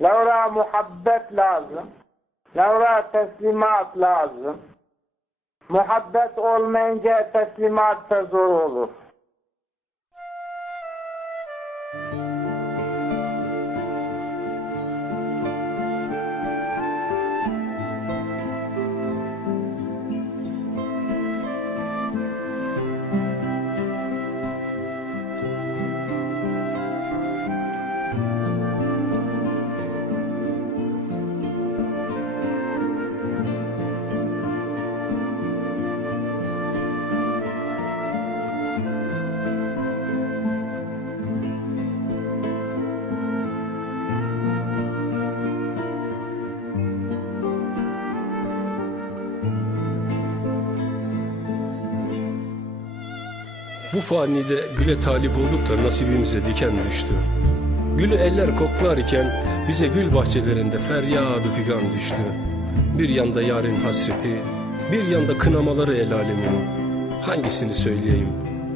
Lavra muhabbet lazım. Lavra teslimat lazım. Muhabbet olmayınca teslimat da zor olur. Bu fanide güle talip olduk da nasibimize diken düştü. Gülü eller koklar iken bize gül bahçelerinde feryadı figan düştü. Bir yanda yarın hasreti, bir yanda kınamaları el alemin. Hangisini söyleyeyim?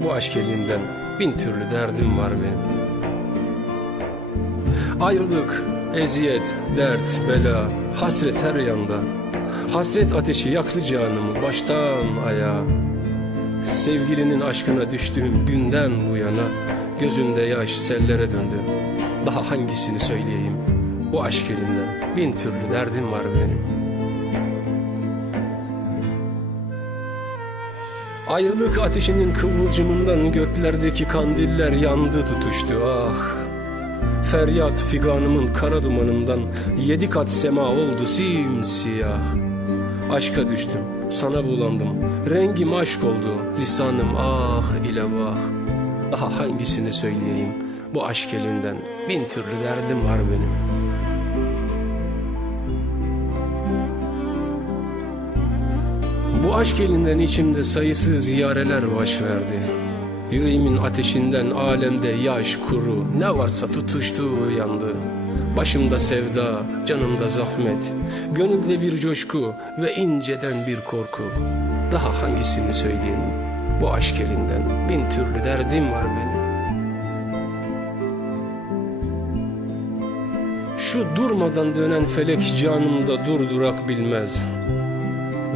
Bu aşk elinden bin türlü derdim var benim. Ayrılık, eziyet, dert, bela, hasret her yanda. Hasret ateşi yaktı canımı baştan ayağa. Sevgilinin aşkına düştüğüm günden bu yana Gözümde yaş sellere döndü. Daha hangisini söyleyeyim? Bu aşk elinden bin türlü derdim var benim. Ayrılık ateşinin kıvılcımından göklerdeki kandiller yandı tutuştu ah! Feryat figanımın kara dumanından yedi kat sema oldu simsiyah Aşka düştüm, sana bulandım. Rengim aşk oldu, lisanım ah ile vah. Daha hangisini söyleyeyim? Bu aşk elinden bin türlü derdim var benim. Bu aşk elinden içimde sayısız yareler baş verdi. Yüreğimin ateşinden alemde yaş kuru ne varsa tutuştu yandı. Başımda sevda, canımda zahmet, gönülde bir coşku ve inceden bir korku. Daha hangisini söyleyeyim? Bu aşk elinden bin türlü derdim var benim. Şu durmadan dönen felek canımda durdurak bilmez.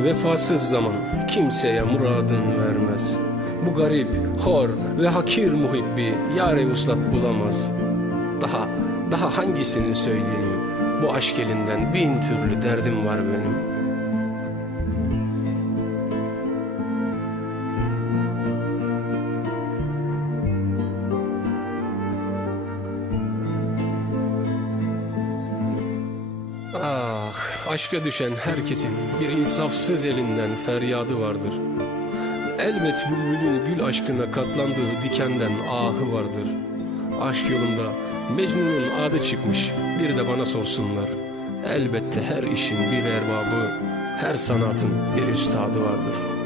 Vefasız zaman kimseye muradın vermez. Bu garip, hor ve hakir muhibbi yare uslat bulamaz. Daha, daha hangisini söyleyeyim? Bu aşk elinden bin türlü derdim var benim. Ah, aşka düşen herkesin bir insafsız elinden feryadı vardır. Elbet bülbülün gül aşkına katlandığı dikenden ahı vardır. Aşk yolunda Mecnun'un adı çıkmış bir de bana sorsunlar. Elbette her işin bir erbabı, her sanatın bir üstadı vardır.''